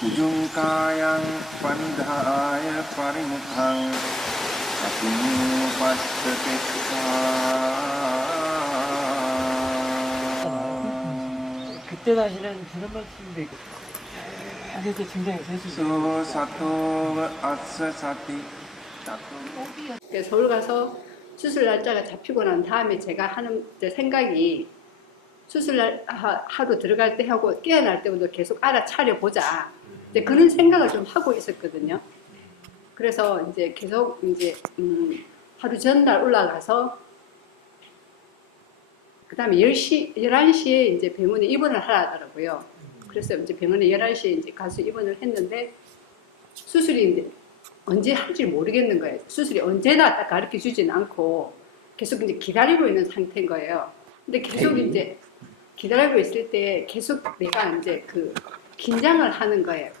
Ujungkayang pandhaya parimukhang Apinupastatikha. 그때 다시는 그런 말씀인데 이렇게 굉장히 세수죠. So sato assa sati sato. 서울 가서 수술 날짜가 잡히고 난 다음에 제가 하는 생각이 수술 날 하루 들어갈 때 하고 깨어날 때부터 계속 알아차려 보자. 이제 그런 생각을 좀 하고 있었거든요. 그래서 이제 계속 이제 하루 전날 올라가서 그 다음에 10시, 11시에 이제 병원에 입원을 하라더라고요. 그래서 이제 병원에 11시에 이제 가서 입원을 했는데 수술이 이제 언제 할지 모르겠는 거예요. 수술이 언제나 딱 가르쳐 주진 않고 계속 이제 기다리고 있는 상태인 거예요. 근데 계속 이제 기다리고 있을 때 계속 내가 이제 그 긴장을 하는 거예요.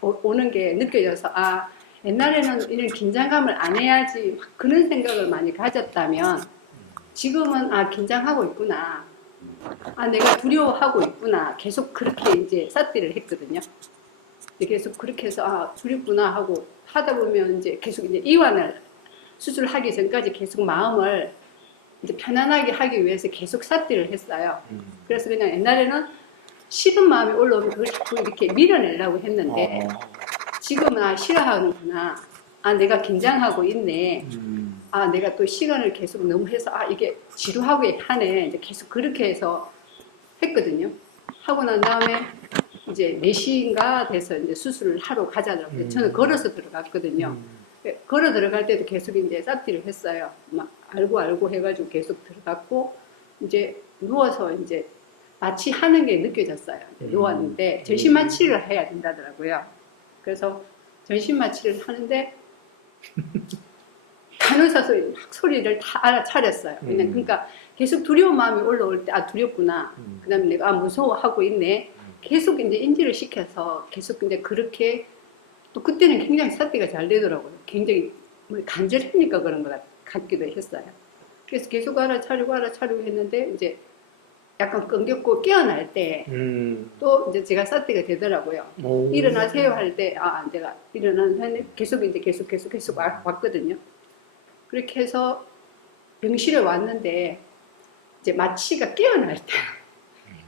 오는 게 느껴져서 아, 옛날에는 이런 긴장감을 안 해야지 그런 생각을 많이 가졌다면 지금은 아, 긴장하고 있구나. 아, 내가 두려워하고 있구나. 계속 그렇게 이제 삿대를 했거든요. 계속 그렇게 해서 아, 두렵구나 하고 하다 보면 이제 계속 이제 이완을 수술하기 전까지 계속 마음을 이제 편안하게 하기 위해서 계속 삿대를 했어요. 그래서 그냥 옛날에는 싫은 마음이 올라오면 그걸 자꾸 이렇게 밀어내려고 했는데 지금은 아, 싫어하는구나. 아, 내가 긴장하고 있네. 아, 내가 또 시간을 계속 너무 해서 아, 이게 지루하게 하네. 이제 계속 그렇게 해서 했거든요. 하고 난 다음에 이제 4시인가 돼서 이제 수술을 하러 가자더라고요. 저는 걸어서 들어갔거든요. 걸어 들어갈 때도 계속 이제 쌉티를 했어요. 막 알고 해가지고 계속 들어갔고, 이제 누워서 이제 마취하는 게 느껴졌어요. 누웠는데 전신 마취를 해야 된다더라고요. 그래서 전신 마취를 하는데 간호사서 소리를 다 알아차렸어요. 그냥 그러니까 계속 두려운 마음이 올라올 때 아, 두렵구나. 그다음에 내가 아, 무서워하고 있네. 계속 이제 인지를 시켜서 계속 이제 그렇게 또 그때는 굉장히 삿대가 잘 되더라고요. 굉장히 뭐 간절하니까 그런 것 같기도 했어요. 그래서 계속 알아차리고 했는데 이제 약간 끊겼고 깨어날 때 또 이제 제가 삿대가 되더라고요. 일어나세요 할 때 아, 내가 일어나는 계속 왔거든요. 그렇게 해서 병실에 왔는데 이제 마취가 깨어날 때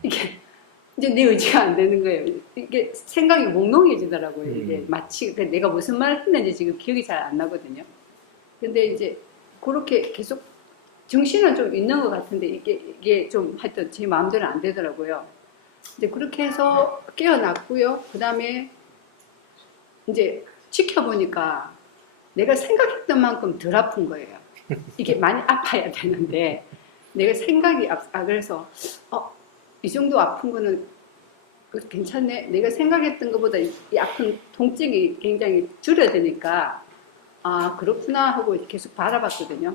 이게 이제 내 의지가 안 되는 거예요. 이게 생각이 몽롱해지더라고요. 이게 마치 내가 무슨 말을 했는지 지금 기억이 잘 안 나거든요. 근데 이제 그렇게 계속 정신은 좀 있는 것 같은데 이게 좀 하여튼 제 마음대로 안 되더라고요. 이제 그렇게 해서 깨어났고요. 그 다음에 이제 지켜보니까 내가 생각했던 만큼 덜 아픈 거예요. 이게 많이 아파야 되는데 내가 생각이 그래서 이 정도 아픈 거는 괜찮네. 내가 생각했던 것보다 이 아픈 통증이 굉장히 줄어드니까 아, 그렇구나 하고 계속 바라봤거든요.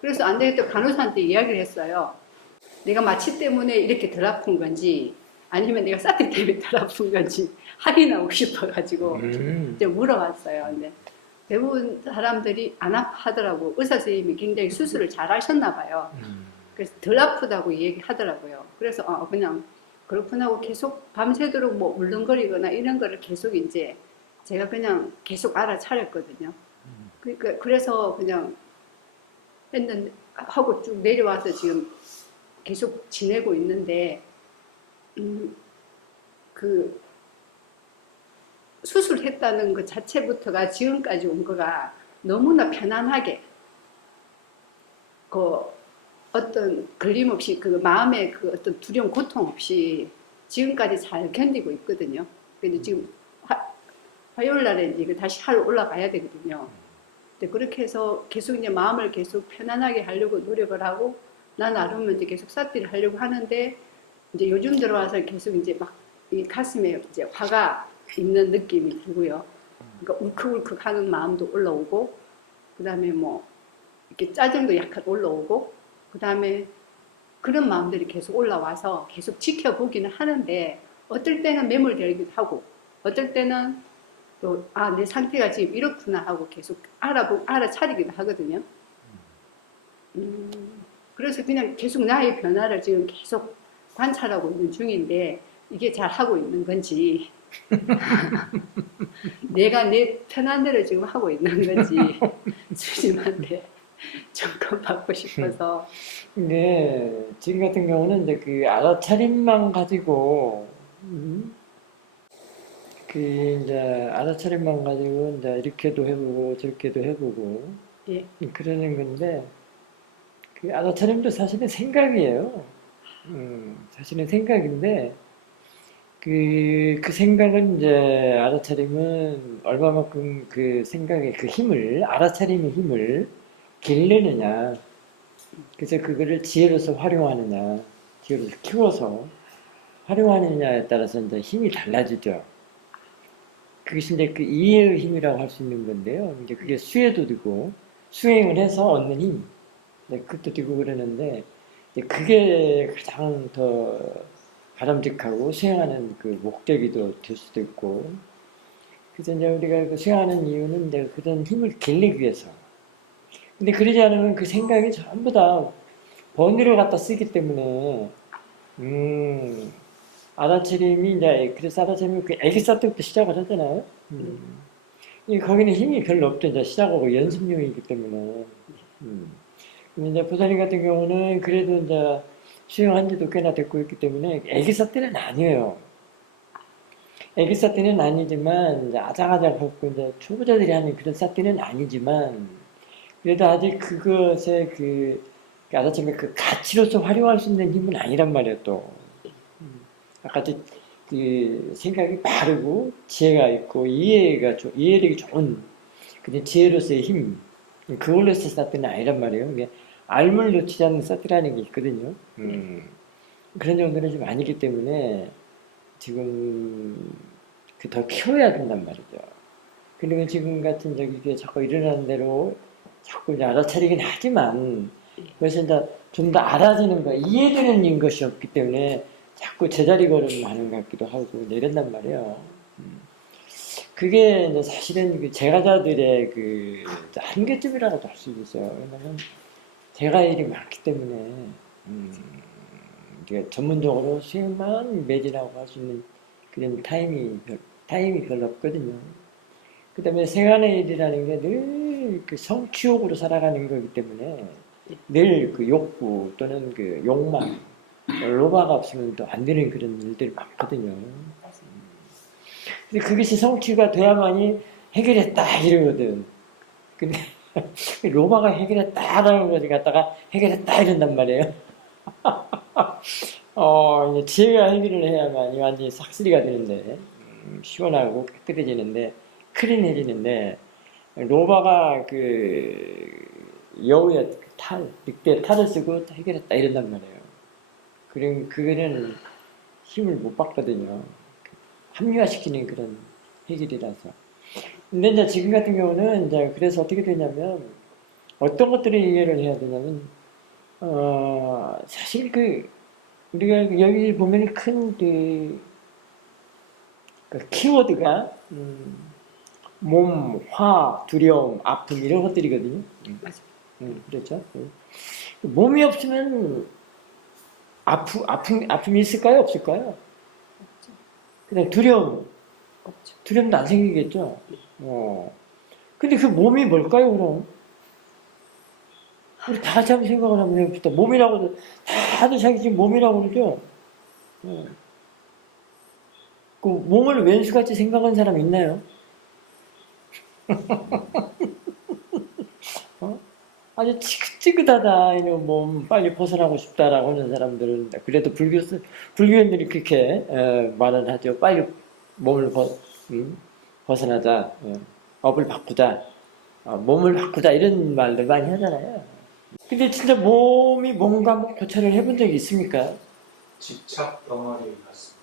그래서 안 되겠다 간호사한테 이야기를 했어요. 내가 마취 때문에 이렇게 덜 아픈 건지 아니면 내가 삿대 때문에 덜 아픈 건지 확인하고 싶어가지고 이제 물어봤어요. 근데 대부분 사람들이 안 아파하더라고. 의사 선생님이 굉장히 수술을 잘 하셨나 봐요. 그래서 덜 아프다고 얘기하더라고요. 그래서 그냥 그렇구나 하고 계속 밤새도록 뭐 울렁거리거나 이런 거를 계속 이제 제가 그냥 계속 알아차렸거든요. 그러니까 그래서 그냥 했는데 하고 쭉 내려와서 지금 계속 지내고 있는데 그 수술했다는 것 자체부터가 지금까지 온 거가 너무나 편안하게 그 어떤 걸림없이 그 마음의 그 어떤 두려움, 고통 없이 지금까지 잘 견디고 있거든요. 근데 지금 화요일 날에 이제 다시 하러 올라가야 되거든요. 근데 그렇게 해서 계속 이제 마음을 계속 편안하게 하려고 노력을 하고 나 나름 이제 계속 삿대를 하려고 하는데 이제 요즘 들어와서 계속 이제 막 이 가슴에 이제 화가 있는 느낌이 들고요. 그러니까 울컥울컥 하는 마음도 올라오고 그 다음에 뭐 이렇게 짜증도 약간 올라오고 그 다음에 그런 마음들이 계속 올라와서 계속 지켜보기는 하는데 어떨 때는 매몰되기도 하고 어떨 때는 또 아, 내 상태가 지금 이렇구나 하고 계속 알아차리기도 하거든요. 그래서 그냥 계속 나의 변화를 지금 계속 관찰하고 있는 중인데 이게 잘 하고 있는 건지 내가 내 편한 대로 지금 하고 있는 거지. 주님한테 점검 받고 싶어서. 근데 지금 같은 경우는 이제 그 알아차림만 가지고 그 이제 알아차림만 가지고 이제 이렇게도 해보고 저렇게도 해보고 예. 그러는 건데 그 알아차림도 사실은 생각이에요. 사실은 생각인데 그 생각은 이제 알아차림은 얼마만큼 그 생각의 그 힘을 알아차림의 힘을 기르느냐. 그래서 그거를 지혜로서 활용하느냐, 지혜로서 키워서 활용하느냐에 따라서 이제 힘이 달라지죠. 그것이 이제 그 이해의 힘이라고 할 수 있는 건데요. 이제 그게 수혜도 되고, 수행을 해서 얻는 힘, 네, 그것도 되고 그러는데, 이제 그게 가장 더 바람직하고 수행하는 그 목적이도 될 수도 있고, 그래서 이제 우리가 그 수행하는 이유는 이제 그런 힘을 길르기 위해서. 근데 그러지 않으면 그 생각이 전부 다 번뇌를 갖다 쓰기 때문에, 알아차림이 이제, 그래서 알아차림이 그 애기사 때부터 시작을 하잖아요. 거기는 힘이 별로 없죠. 이제 시작하고 연습용이기 때문에. 근데 이제 부사님 같은 경우는 그래도 이제 수행한 지도 꽤나 됐고 있기 때문에 애기사 때는 아니에요. 애기사 때는 아니지만, 이제 아작아작하고 이제 초보자들이 하는 그런 사태는 아니지만, 그래도 아직 그것의 알아차림의 그 가치로서 활용할 수 있는 힘은 아니란 말이에요, 또. 아까 그 생각이 바르고 지혜가 있고 이해력이 좋은 그냥 지혜로서의 힘 그걸로 해서 사태는 아니란 말이에요. 이게 알물 놓치지 않는 사태라는 게 있거든요. 그런 정도는 좀 아니기 때문에 지금 더 키워야 된단 말이죠. 그리고 지금 같은 이게 자꾸 일어나는 대로 자꾸 이제 알아차리긴 하지만 그래서 이제 좀 더 알아지는 거 이해되는 것이 없기 때문에 자꾸 제자리 걸음하는 것 같기도 하고 이런단 말이에요. 그게 이제 사실은 그 제가자들의 그 한계점이라고도 할 수 있어요. 왜냐면 제가 일이 많기 때문에 전문적으로 수행만 매진하고 할 수 있는 그런 타임이 별로 없거든요. 그 다음에 생활의 일이라는 게 늘 그 성취욕으로 살아가는 거기 때문에 늘 그 욕구 또는 그 욕망, 로바가 없으면 또 안 되는 그런 일들이 많거든요. 근데 그것이 성취가 돼야만이 해결했다 이러거든. 근데 로마가 해결했다라는 것을 갖다가 해결했다 이런단 말이에요. 이제 지혜가 해결을 해야만이 완전히 삭스리가 되는데, 시원하고 깨끗해지는데, 클린해지는데, 로마가 여우의 늑대 탈을 쓰고 해결했다 이런단 말이에요. 그럼 그거는 힘을 못 받거든요. 합리화시키는 그런 해결이라서. 근데 이제 지금 같은 경우는 이제 그래서 어떻게 되냐면 어떤 것들을 이해를 해야 되냐면 사실 우리가 여기 보면 큰 키워드가 몸, 화, 두려움, 아픔 이런 것들이거든요. 그렇죠. 몸이 없으면 아픔이 있을까요? 없을까요? 그냥 두려움도 안 생기겠죠. 근데 그 몸이 뭘까요, 그럼? 우리 다 같이 한번 생각을 한번 해봅시다. 몸이라고도, 다들 자기 지금 몸이라고 그러죠? 그 몸을 왼수같이 생각하는 사람 있나요? 아주 지긋지긋하다, 이런 몸 빨리 벗어나고 싶다라고 하는 사람들은, 그래도 불교인들이 그렇게 말을 하죠. 빨리 몸을 벗어나자, 업을 바꾸자, 몸을 바꾸자, 이런 말들 많이 하잖아요. 근데 진짜 몸이 뭔가 고찰을 해본 적이 있습니까? 집착 덩어리 같습니다.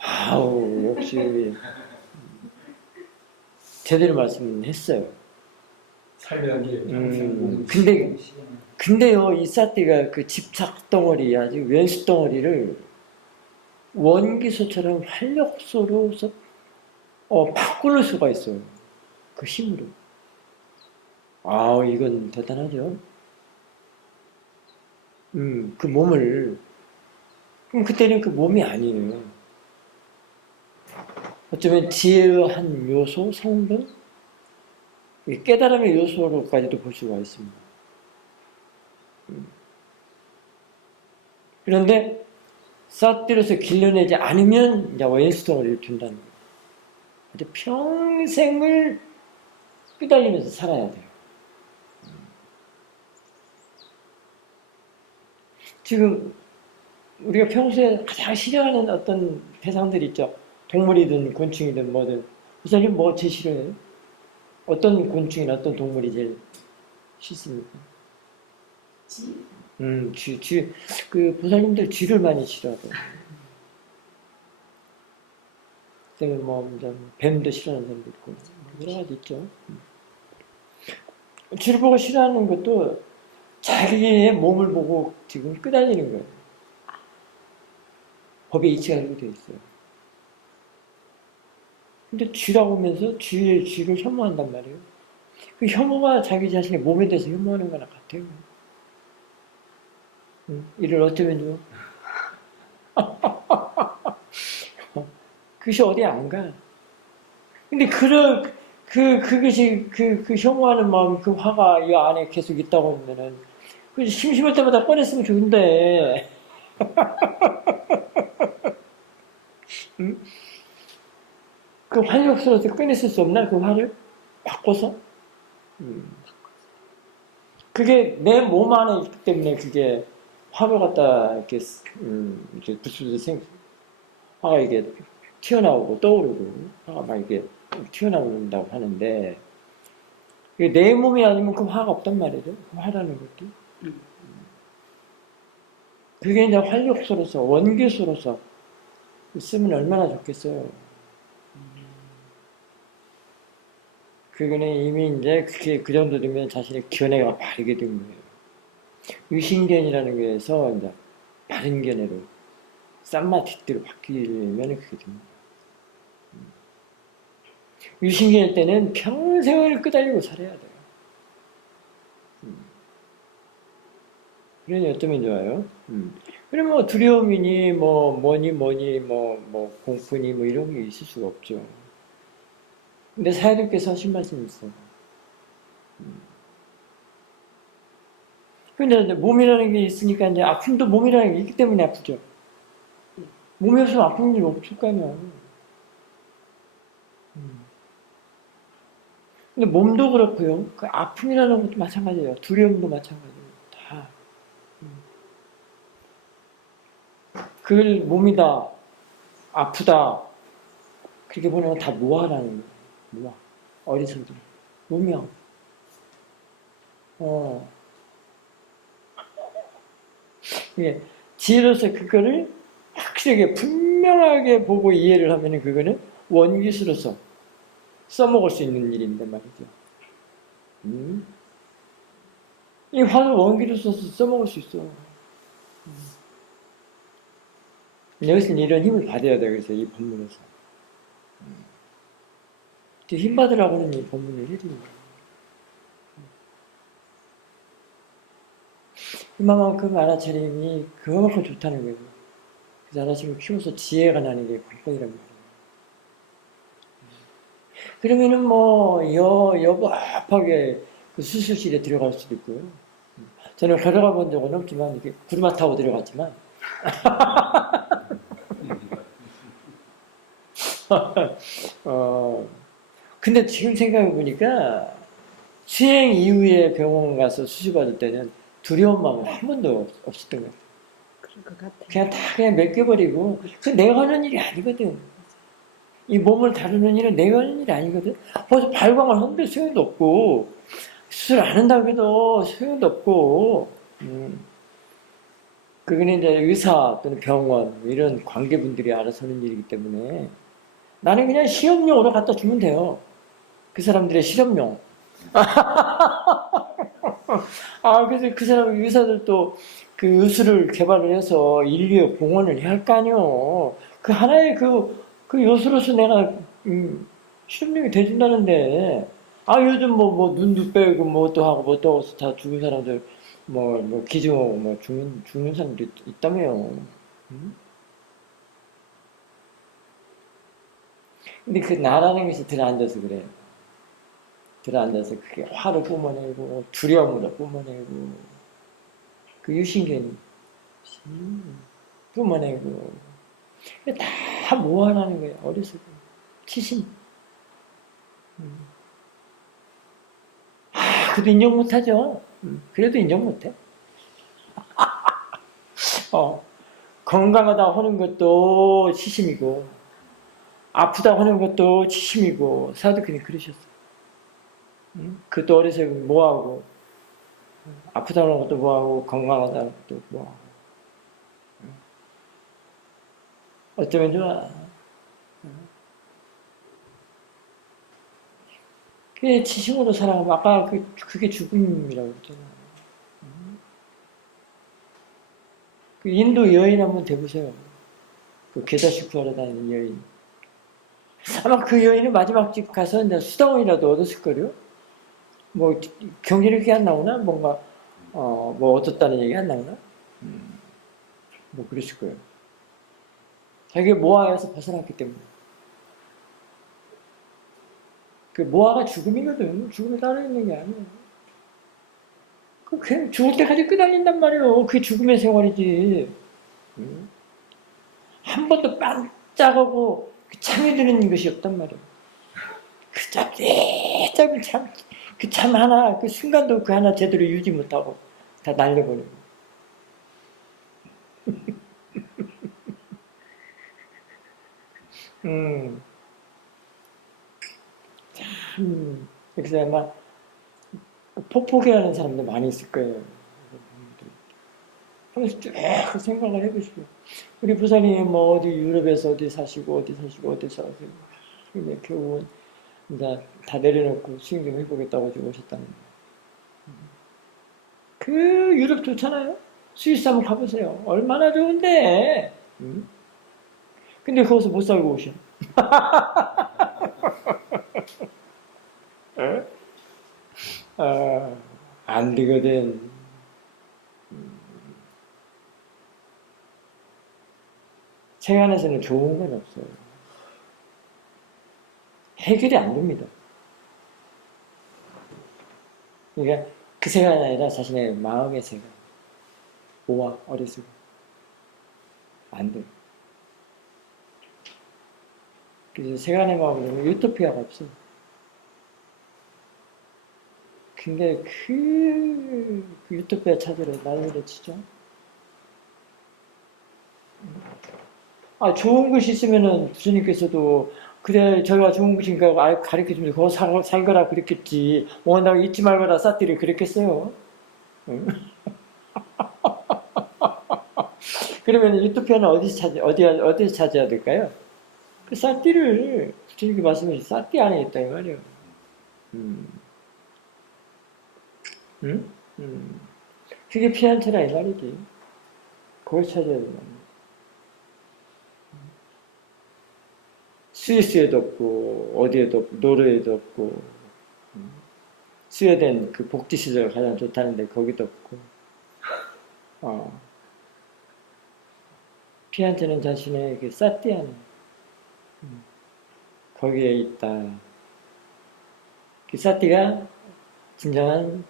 아우, 역시 제대로 말씀했어요. 살면이 근데요, 이 사띠가 그 집착 덩어리, 아주 왼수 덩어리를 원기소처럼 활력소로 바꾸는 수가 있어요. 그 힘으로. 이건 대단하죠. 그 몸을, 그럼 그때는 그 몸이 아니에요. 어쩌면 지혜의 한 요소, 성분, 이 깨달음의 요소로까지도 볼 수가 있습니다. 그런데 싹들여서 길러내지 않으면 이제 원수덩어리를 둔다는 거예요. 아주 평생을 끄달리면서 살아야 돼요. 지금 우리가 평소에 가장 싫어하는 어떤 대상들이 있죠. 동물이든 곤충이든 뭐든. 부사님 뭐 제일 싫어해요? 어떤 곤충이나 어떤 동물이 제일 싫습니까? 그 보살님들 쥐를 많이 싫어하더라고요. 그때는 뭐 이제 뱀도 싫어하는 사람도 있고 여러 가지 있죠. 쥐를 보고 싫어하는 것도 자기의 몸을 보고 지금 끄달리는 거예요. 법에 이치가 그렇게 되어 있어요. 근데 쥐라고 하면서 쥐를 혐오한단 말이에요. 그 혐오가 자기 자신의 몸에 대해서 혐오하는 거나 같아요. 이를 어쩌면 좋아? 그것이 어디 안 가. 근데 그것이 그 혐오하는 마음, 그 화가 이 안에 계속 있다고 하면은, 그 심심할 때마다 꺼냈으면 좋은데, 응? 그 활력소로서 꺼냈을 수 없나? 그 화를 바꿔서? 그게 내 몸 안에 있기 때문에 그게 화를 갖다 이렇게 부스부스 화가 이게 튀어나오고 떠오르고 화가 막 이게 튀어나온다고 하는데 내 몸이 아니면 그 화가 없단 말이죠. 그 화라는 것도. 그게 이제 활력소로서 원기소로서 쓰면 얼마나 좋겠어요. 그거는 이미 이제 그게 그 정도 되면 자신의 견해가 바르게 된 거예요. 유신견이라는 거에서 이제 바른 견해로 쌈마 뒷뒤로 바뀌면 그게 됩니다. 유신견일 때는 평생을 끄달리고 살아야 돼요. 그러니 어쩌면 좋아요. 그러면 뭐 두려움이니 뭐니 뭐 공포니 뭐 이런 게 있을 수가 없죠. 근데 사야들께서 하신 말씀이 있어요. 근데 몸이라는 게 있으니까 이제 아픔도 몸이라는 게 있기 때문에 아프죠. 몸이 없으면 아픈 일 없을 거 아니야. 근데 몸도 그렇고요. 그 아픔이라는 것도 마찬가지예요. 두려움도 마찬가지예요. 다. 그걸 몸이다, 아프다, 그렇게 보내면 다 무아라는 거예요. 무아. 어리석이. 무명. 예. 지혜로서 그거를 확실하게 분명하게 보고 이해를 하면은 그거는 원기수로서 써먹을 수 있는 일인데 말이죠. 이 화를 원기로서 써먹을 수 있어. 여기서는 이런 힘을 받아야 돼. 그래서 이 본문에서. 힘 받으라고는 이 본문을 해드립니다. 이만큼 알아차림이 그만큼 좋다는 거예요. 그래서 알아차림을 키워서 지혜가 나는 게 관건이란 말이에요. 그러면은 여법하게 그 수술실에 들어갈 수도 있고요. 저는 들어가 본 적은 없지만, 이렇게 구르마 타고 들어갔지만, 근데 지금 생각해보니까, 수행 이후에 병원 가서 수술받을 때는 두려운 마음은 한 번도 없었던 것 같아요. 그럴 것 같아요. 그냥 다 그냥 맡겨버리고, 그 내가 하는 일이 아니거든. 이 몸을 다루는 일은 내가 하는 일이 아니거든. 벌써 발광을 하는데 소용도 없고, 수술 안 한다고 해도 소용도 없고, 그거는 이제 의사 또는 병원, 이런 관계분들이 알아서 하는 일이기 때문에, 나는 그냥 실험용으로 갖다 주면 돼요. 그 사람들의 실험용. 그래서 그 사람, 의사들도 그 의술을 개발을 해서 인류에 공헌을 해야 할 거 아니요. 그 하나의 그 요소로서 내가, 실험용이 돼준다는데, 요즘 눈도 빼고 또 하고 또 하고 다 죽은 사람들, 기증하고 죽는 사람도 있다며요. 근데 그 나라는 것이 들어앉아서 그래요. 들어앉아서 그게 화를 뿜어내고 두려움으로 뿜어내고 그 유신견이 뿜어내고 다 모아라는 거예요. 어렸을 때 치심. 그래도 인정 못하죠. 그래도 인정 못해. 건강하다 하는 것도 치심이고 아프다 하는 것도 치심이고 사도분이 그러셨어. 그것도 어려서 뭐하고 아프다는 것도 뭐하고 건강하다는 것도 뭐하고 어쩌면 좋아. 그게 치심으로 살아가면 아까 그게 죽음이라고 했잖아. 그 인도 여인 한번 돼보세요. 그 게다시 구하러 다니는 여인. 아마 그 여인은 마지막 집 가서 이제 수당원이라도 얻었을 거요. 뭐 경제력이 안 나오나 뭔가 뭐 얻었다는 얘기 안 나오나? 뭐 그랬을 거예요. 자기가 모아에서 벗어났기 때문에. 그 모아가 죽음이거든. 죽음에 따라 있는 게 아니에요. 그냥 죽을 때까지 끄달린단 말이에요. 그게 죽음의 생활이지. 한 번도 반짝하고 참이 드는 것이 없단 말이에요. 그 짧은 참, 그 참 하나, 그 순간도 그 하나 제대로 유지 못하고 다 날려버리고. 참, 그래서 아마 포기하는 사람도 많이 있을 거예요. 그래서 쭉 생각을 해보시고. 우리 부사님 뭐 어디 유럽에서 어디 사시고 어디 사시고 근데 결국은 이제 다 내려놓고 수행 좀 해보겠다고 지금 오셨다는 거예요. 그 유럽 좋잖아요. 스위스 한번 가보세요. 얼마나 좋은데. 근데 거기서 못 살고 오셔. 안 되거든. 생활에서는 좋은 건 없어요. 해결이 안 됩니다. 그러니까 그 생활이 아니라 자신의 마음의 생활. 모아, 어렸을 때. 안 돼. 그래서 생활의 마음은 유토피아가 없어요. 근데 그 유토피아 찾으러 난리를 치죠. 좋은 것이 있으면은 주님께서도 그래 저희가 좋은 것인가 가르쳐주면서 그거 살거라 그랬겠지. 원하고 잊지 말거라 싸띠를 그랬겠어요. 응? 그러면 유토피아는 어디서 찾아야 될까요? 그 싸띠를 주님께 말씀하신 싸띠 안에 있다 이 말이에요. 응? 그게 피안체라 이 말이지. 그걸 찾아야 된다. 스위스에도 없고 어디에도 없고 노르웨이도 없고 스웨덴 그 복지 시설 가장 좋다는데 거기도 없고 피안체는 자신의 그 사띠안 거기에 있다. 그 사띠가 진정한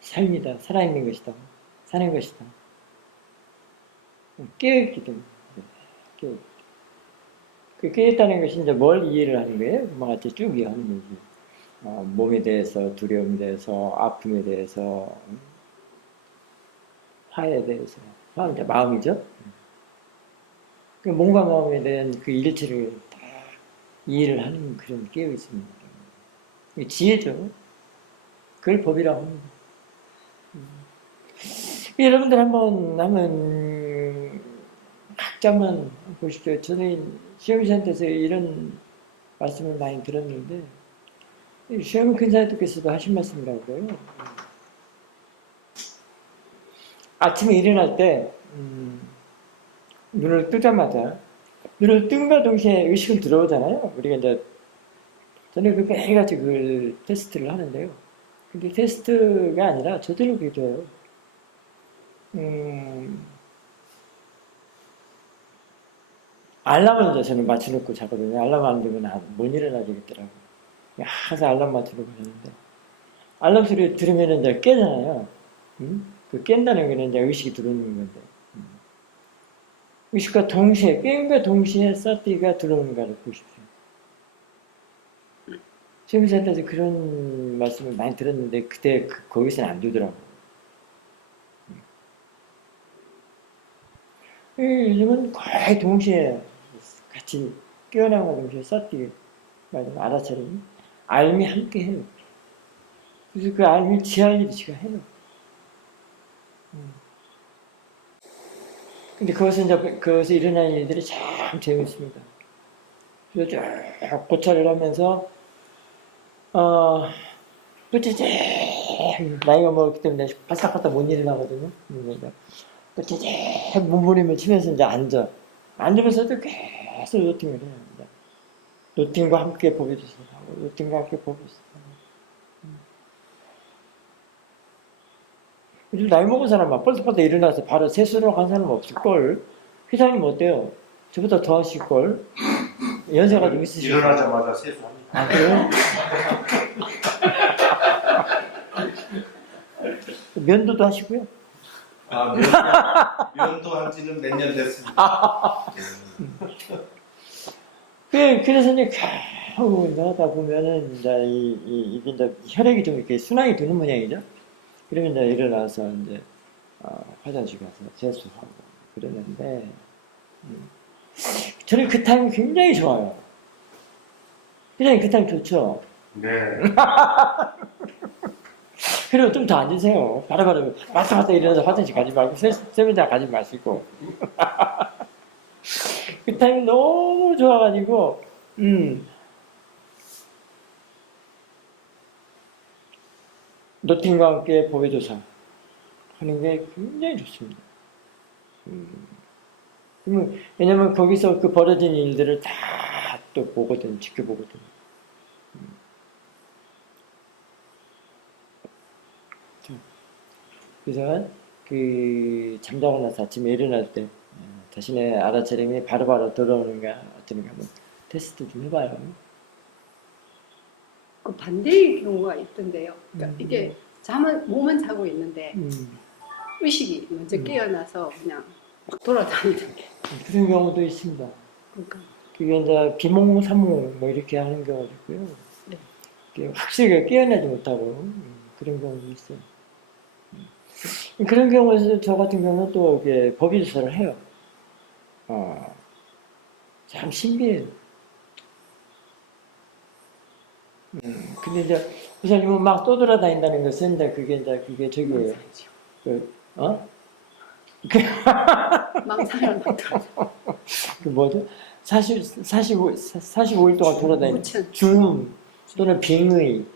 삶이다. 살아있는 것이다. 사는 것이다. 깨어있기 때문에. 그 깨어있다는 것이 이제 뭘 이해를 하는 거예요? 뭐 같이 쭉 이해하는 거지. 몸에 대해서, 두려움에 대해서, 아픔에 대해서, 화에 대해서. 화는 이제 마음이죠. 그 몸과 마음에 대한 그 일체를 다 이해를 하는 그런 깨어있습니다. 지혜죠. 그걸 법이라고 합니다. 여러분들 한번 각자만 보십시오. 저는 시험센터에서 이런 말씀을 많이 들었는데 시험 근사님께서도 하신 말씀이라고요. 아침에 일어날 때 눈을 뜨자마자 눈을 뜬과 동시에 의식은 들어오잖아요. 우리가 이제 저는 그 매일같이 그 테스트를 하는데요. 근데 테스트가 아니라 저절로 그게 돼요. 알람을 이제 저는 맞춰놓고 자거든요. 알람 안 되면 못 일어나지겠더라고요. 항상 알람 맞춰놓고 자는데 알람 소리 들으면 이제 깨잖아요. 그 깬다는 거는 이제 의식이 들어오는 건데 의식과 동시에 깨임과 동시에 사띠가 들어오는 거를 보십시오. 최미사한테서 그런 말씀을 많이 들었는데 그때 거기서는 안 되더라고요. 요즘은 거의 동시에 같이 깨어나고 동시에 사띠 말하자면 알아차림 알미 함께 해요. 그래서 그 알미 지알미도 지가 해요. 근데 거기서 일어나는 일들이 참 재밌습니다. 그래서 쭉 고찰을 하면서, 뿌찌찌, 나이가 먹었기 때문에 바싹바싹 못 일어나거든요. 뿌찌찌, 몸부림을 치면서 이제 앉아. 앉으면서도 계속 노팅을 해요. 노팅과 함께 보여주세요. 노팅과 함께 보여주세요. 요즘 나이 먹은 사람만 뻘떡뻘떡 일어나서 바로 세수로 간 사람은 없을걸. 회장님 어때요? 저보다 더 하실걸? 연세가 좀 있으시죠? 일어나자마자 세수합니다. 아, 그래요? 면도도 하시고요. 면도 한 지는 몇 년 됐습니다. 그래서 이제 겨우 하다 보면은 이제 이게 이제 혈액이 좀 이렇게 순환이 되는 모양이죠. 그러면 이제 일어나서 이제 화장실 가서 세수하고 그러는데 저는 그 타임이 굉장히 좋아요. 굉장히 그 타임 좋죠. 네. 그리고 좀 더 앉으세요. 바로바로 바싹바싹 일어나서 화장실 가지 말고 세면대 가지 마시고. 그 타임이 너무 좋아가지고 노팅과 함께 보배조사 하는 게 굉장히 좋습니다. 왜냐면 거기서 그 벌어진 일들을 다 또 보거든, 지켜보거든. 그래서 그 잠자고 나서 아침에 일어날 때 자신의 알아차림이 바로바로 들어오는가 어떤가 한번 테스트 좀 해봐요. 그 반대의 경우가 있던데요. 그러니까 이게 몸은 자고 있는데 의식이 먼저 깨어나서 그냥 막 돌아다니는 게. 그런 경우도 있습니다. 그러니까 그게 이제 비몽사몽 뭐 이렇게 하는 경우도 있고요. 네. 확실하게 깨어나지 못하고 그런 경우도 있어요. 그런 경우에서 저 같은 경우는 또 이렇게 법의조사를 해요. 참 신기해요. 근데 이제 우선님은 막 떠돌아다닌다는 것은 이제 그게 저기예요. 망상을 만들어. 그 뭐죠? 45일 동안 돌아다니는 무천. 줌 또는 빙의.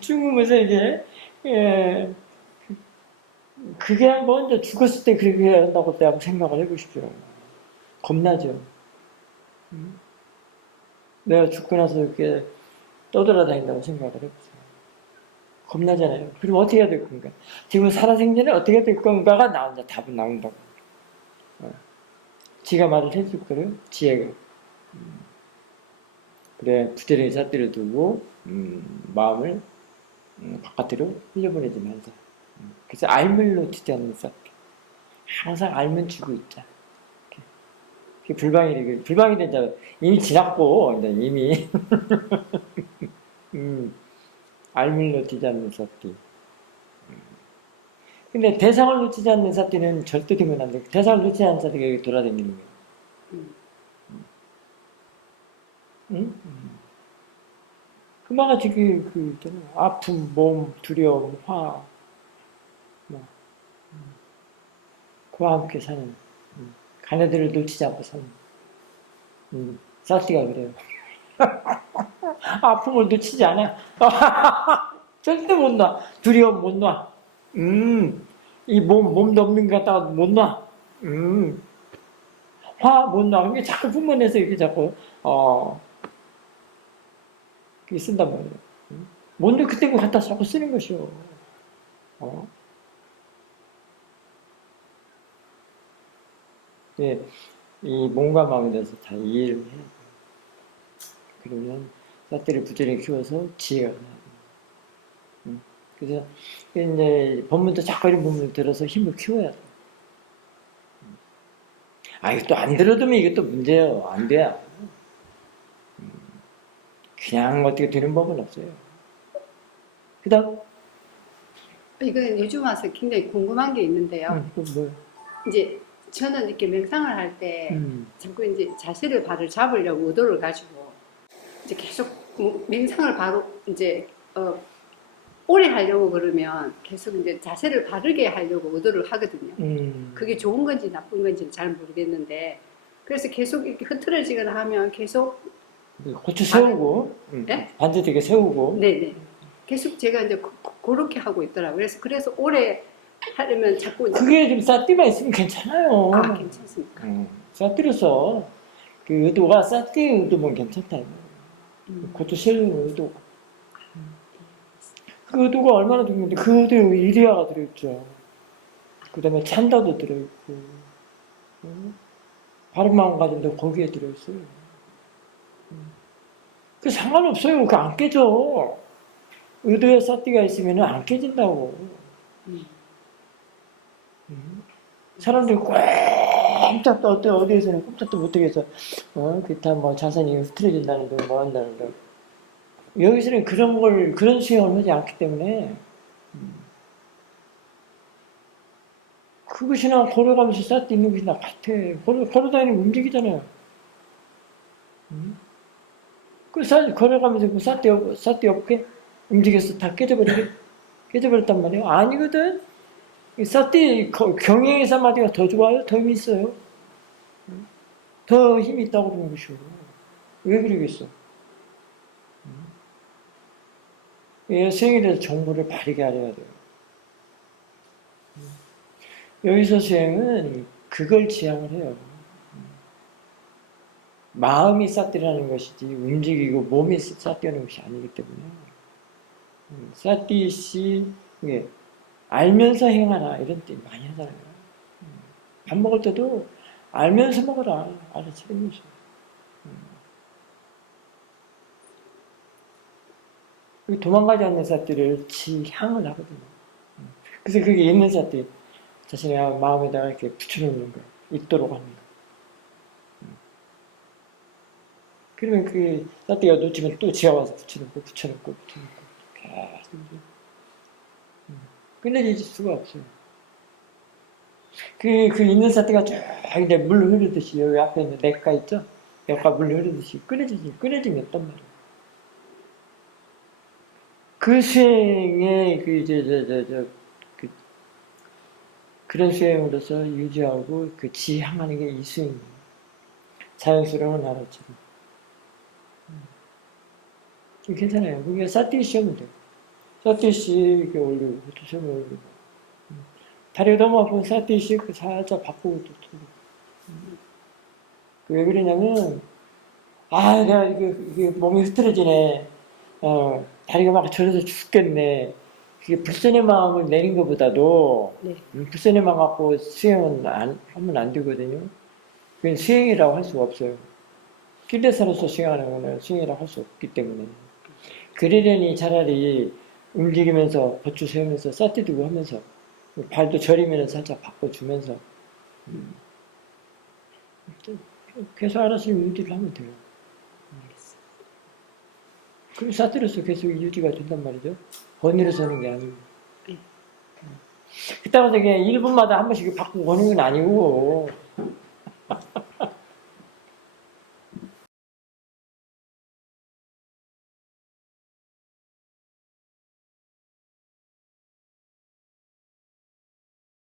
중국에서 이제 그게 한번 이제 죽었을 때 그렇게 해야 한다고 때 한번 생각을 해보십시오. 겁나죠. 내가 죽고 나서 이렇게 떠돌아다닌다고 생각을 해보세요. 겁나잖아요. 그럼 어떻게 해야 될 건가? 지금 살아생전에 어떻게 될 건가가 나온다. 답은 나온다고. 지가 말을 해줄 거예요. 지혜가. 그래 부지런히 잣대를 두고 마음을 바깥으로 흘려보내지면서 그래서 알물 놓치지 않는 잣대. 항상 알면 주고 있자. 그게 불방일이 이제 이미 지났고 이제 이미 알물 놓치지 않는 잣대. 근데 대상을 놓치지 않는 삿띠는 절대 되면 안 돼. 대상을 놓치지 않는 삿띠가 돌아다니는 거예요. 응? 그만같이 있잖아. 아픔, 몸, 두려움, 화, 그와 함께 사는, 가네들을 놓치지 않고 사는, 삿띠가 그래요. 아픔을 놓치지 않아. 절대 못 놔. 두려움 못 놔. 이 몸도 없는 것 같다가 못 놔. 화 못 놔. 그게 자꾸 뿜어내서 이렇게 자꾸, 그게 쓴단 말이에요. 뭔데 그때 그거 갖다 자꾸 쓰는 것이요. 예, 이 몸과 마음에 대해서 다 이해를 해야 돼요. 그러면 사티를 부지런히 키워서 지혜가 나요. 그래서 이제 법문도 자꾸 이런 부분을 들어서 힘을 키워야 돼요. 아, 이거 또 안 들어두면 이게 또 문제예요. 안 돼요. 그냥 어떻게 되는 법은 없어요. 그 다음? 이건 요즘 와서 굉장히 궁금한 게 있는데요. 뭐, 이제 저는 이렇게 명상을 할 때 자꾸 이제 자세를 바로 잡으려고 의도를 가지고 이제 계속 명상을 바로 이제 오래 하려고 그러면 계속 이제 자세를 바르게 하려고 의도를 하거든요. 그게 좋은 건지 나쁜 건지는 잘 모르겠는데 그래서 계속 이렇게 흐트러지거나 하면 계속 고추 세우고 네? 반대 되게 세우고 네네 계속 제가 이제 그렇게 하고 있더라고요. 그래서 오래 하려면 자꾸 이제 그게 좀 사띠가 있으면 괜찮아요. 아 괜찮습니까? 사띠로서 그 의도가 사띠 의도면 괜찮다. 고추 세우는 의도가. 그 의도가 얼마나 중요한데 그 의도에 이리야가 들어있죠. 그 다음에 찬다도 들어있고 바른 마음가짐도 거기에 들어있어요. 그 상관없어요. 그거 안 깨져. 의도에 사띠가 있으면 안 깨진다고. 사람들이 꼼짝도 어디에서는 꼼짝도 못하게 해서 기타 뭐 자산이 흐트러진다는 둥 뭐 한다는 둥. 여기서는 그런 수행을 하지 않기 때문에 그것이나 걸어가면서 사띠 있는 것이나 같아. 걸어다니는 움직이잖아요. 걸어가면서 그 사띠 없게 움직여서 다 깨져버렸단 말이에요. 아니거든. 이 사띠 경영에서 마디가 더 좋아요? 더 힘이 있어요? 더 힘이 있다고 그러는 것이오. 왜 그러겠어? 수행에 대해서 정보를 바르게 알아야 돼요. 여기서 수행은 그걸 지향을 해요. 마음이 사띠라는 것이지 움직이고 몸이 사띠라는 것이 아니기 때문에 사띠시 알면서 행하라 이런 뜻 많이 하잖아요. 밥 먹을 때도 알면서 먹어라. 알아차리면서. 도망가지 않는 사띠를 지향을 하거든요. 그래서 그게 있는 사띠 자신의 마음에다가 이렇게 붙여놓는 거예요. 있도록 하는 거예요. 그러면 그 사띠가 놓치면 또 지하 와서 붙여놓고 계속 끝내질 수가 없어요. 그 있는 사띠가 쫙 이제 물 흐르듯이 여기 앞에 있는 냇가 있죠? 냇가 물 흐르듯이 끊어지면 없단 말이에요. 그 수행에 그런 수행으로서 유지하고 그 지향하는 게 이 수행이에요. 자연스러운 나라처럼. 괜찮아요. 그게 사띠 시험은 돼요. 사띠씨 이렇게 올리고, 시험 올리고. 다리가 너무 아프면 사띠씨 살짝 바꾸고 또 틀고. 왜 그러냐면, 내가 이게 몸이 흐트러지네. 다리가 막 저려서 죽겠네. 그게 불선의 마음을 내린 것보다도, 네. 불선의 마음 갖고 수행은 하면 안 되거든요. 그건 수행이라고 할 수가 없어요. kil대사로서 수행하는 거는 수행이라고 할 수 없기 때문에. 그러려니 차라리 움직이면서 고추 세우면서 사띠 두고 하면서 발도 저리면 살짝 바꿔주면서 계속 알아서 유지를 하면 돼요. 그럼 사띠로서 계속 유지가 된단 말이죠. 번뇌로서 하는 게 아니고. 그따가서 그냥 1분마다 한 번씩 바꾸고 하는 건 아니고